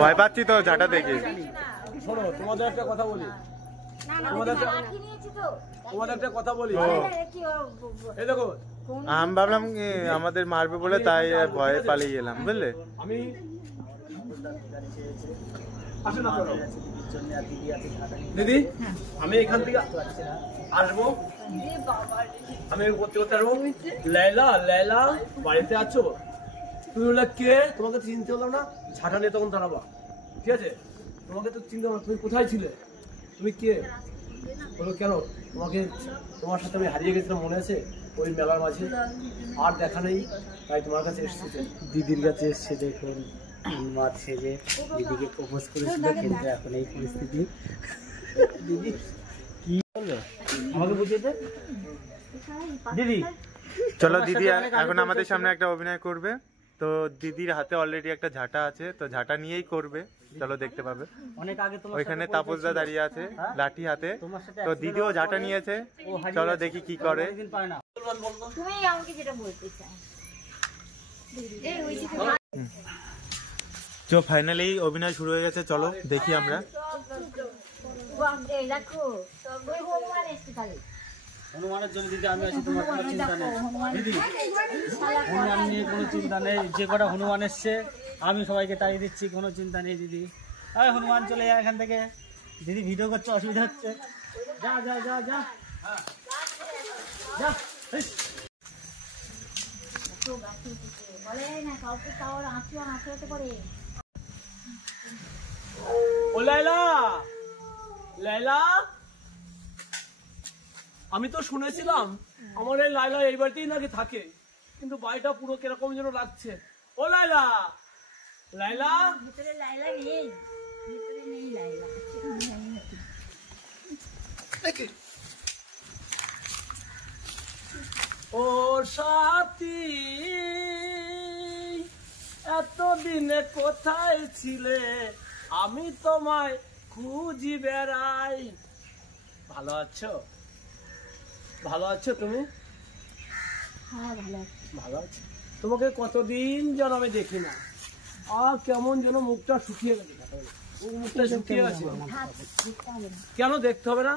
ভয় পাচ্ছি তো ঝাঁটা দেখি। শোনো, তোমাদের একটা কথা বলি, তোমাদের একটা কথা বলি। এই দেখো, আমি ভাবলাম আমাদের মারবে বলে তাই ভয়ে পালিয়ে গেলাম, বুঝলে। আমি দিদি, আমি এখান থেকে আসবো, আমি করতে করতে আসবো। লাইলা, লাইলা বাড়িতে আছো? তুমি বলে কে? তোমাকে চিনতে হলাম না, ঝাঁটা নিয়ে তখন দাঁড়াবা, ঠিক আছে? তোমাকে তো চিনতে হলাম, তুমি কোথায় ছিলে? তুমি কে? বলো কেন? তোমাকে, তোমার সাথে আমি হারিয়ে গেছিলাম, মনে আছে? ওই মেলার মাঝে আর দেখা নেই, তাই তোমার কাছে এসেছে। দিদির কাছে এসছে, দেখুন মা ছেলে দিদিকে প্রপোজ করেছিল, কিন্তু এখন এই পরিস্থিতি। দিদি কি বললো আমাকে বুঝিয়ে দে দিদি। চলো, দিদি এখন আমাদের সামনে একটা অভিনয় করবে। তো দিদির হাতে অলরেডি একটা ঝাঁটা আছে, তো ঝাঁটা নিয়েই করবে। চলো, দেখতে পাবে। অনেক আগে তোমার ওইখানে তাপসদা দাঁড়িয়ে আছে লাঠি হাতে, তো দিদিও ঝাঁটা নিয়েছে। চলো দেখি কি করে। তুমি আমাকে যেটা বলতে চাই, তো ফাইনালি অভিনয় শুরু হয়ে গেছে। চলো দেখি আমরা। হনুমানের জন্য দিদি আমি আছি, তোমার কোনো চিন্তা নেই দিদি। হনুমান নিয়ে কোনো চিন্তা নেই, যে কটা হনুমান এসছে আমি সবাইকে তাড়িয়ে দিচ্ছি, কোনো চিন্তা নেই দিদি। আরে হনুমান চলে যায় এখান থেকে। দিদি ভিডিও করছে, অসুবিধা হচ্ছে। যা যা যা যা যা। ও লাইলা, লাইলা, আমি তো শুনেছিলাম আমার এই লাইলা এই বাড়িতেই নাকি থাকে, কিন্তু বাড়িটা পুরো কিরকম যেন লাগছে। ও লাইলা, লাইলা, ভিতরে লাইলা নেই, ভিতরে নেই লাইলা। ও সাথী, এতদিনে কোথায় ছিলে? আমি তোমায় খুঁজি বেড়াই। ভালো আছো? ভালো আছো তুমি? হ্যাঁ ভালো আছে। ভালো আছো? তোমাকে কতদিন যেন আমি দেখি না, আর কেমন যেন মুখটা শুকিয়ে গেছে। মুখটা শুকিয়ে গেছে কেন? দেখতে হবে না?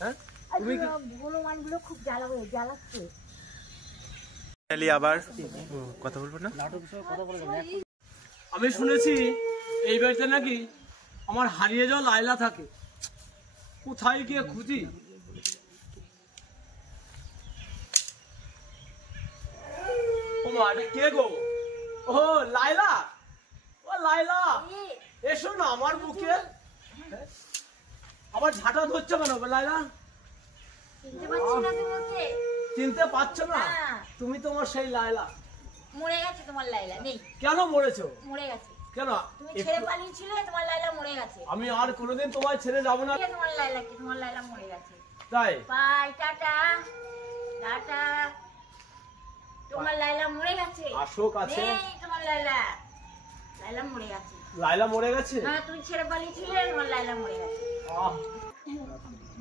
হ্যাঁ, তুমি হনুমানগুলো খুব জ্বালাচ্ছে। আবার কথা বলবো না। আমি শুনেছি এই বাড়িতে নাকি আমার হারিয়ে যাওয়া লাইলা থাকে। কোথায় গিয়ে খুঁজি? ও মা, এটা কে গো? ও লাইলা, ও লাইলা, এসো না আমার বুকে। আমার ঝাঁটা ধরছে কেন লাইলা? চিনতে পারছো না? তুমি তোমার সেই লাইলা। মরে গেছে তোমার লাইলা, নেই। কেন মরেছো? মরে গেছে। কেন? তুমি ছেড়ে পালিয়েছিলে, তোমার লাইলা মরে গেছে। আমি আর কোনোদিন তোমায় ছেড়ে যাবো না। তোমার লাইলা কি? তোমার লাইলা মরে গেছে। তাই? Bye, tata tata. তোমার লাইলা মরে গেছে। আসো কাছে। নেই তোমার লাইলা, লাইলা মরে গেছে। লাইলা মরে গেছে? হ্যাঁ, তুমি ছেড়ে পালিয়েছিলে, তোমার লাইলা মরে গেছে।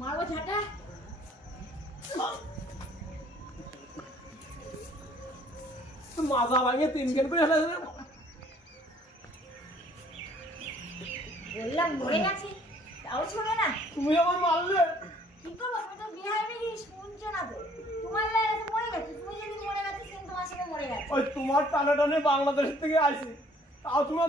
মারবো ঝাঁটা। মাজা ভাঙে তিন কেন করে বললাম মরে গেছে, তাও শোনে না। তুমি আমার মারলে কি করবো? তুমি তো বিহার বেরিয়ে শুনছো না তো। তোমার লাইলা তো মরে গেছে। তুমি যদি মরে গেছে, সেম তোমার সঙ্গে মরে গেছে। ওই তোমার টানা টানে বাংলাদেশ থেকে আসি, তাও তোমার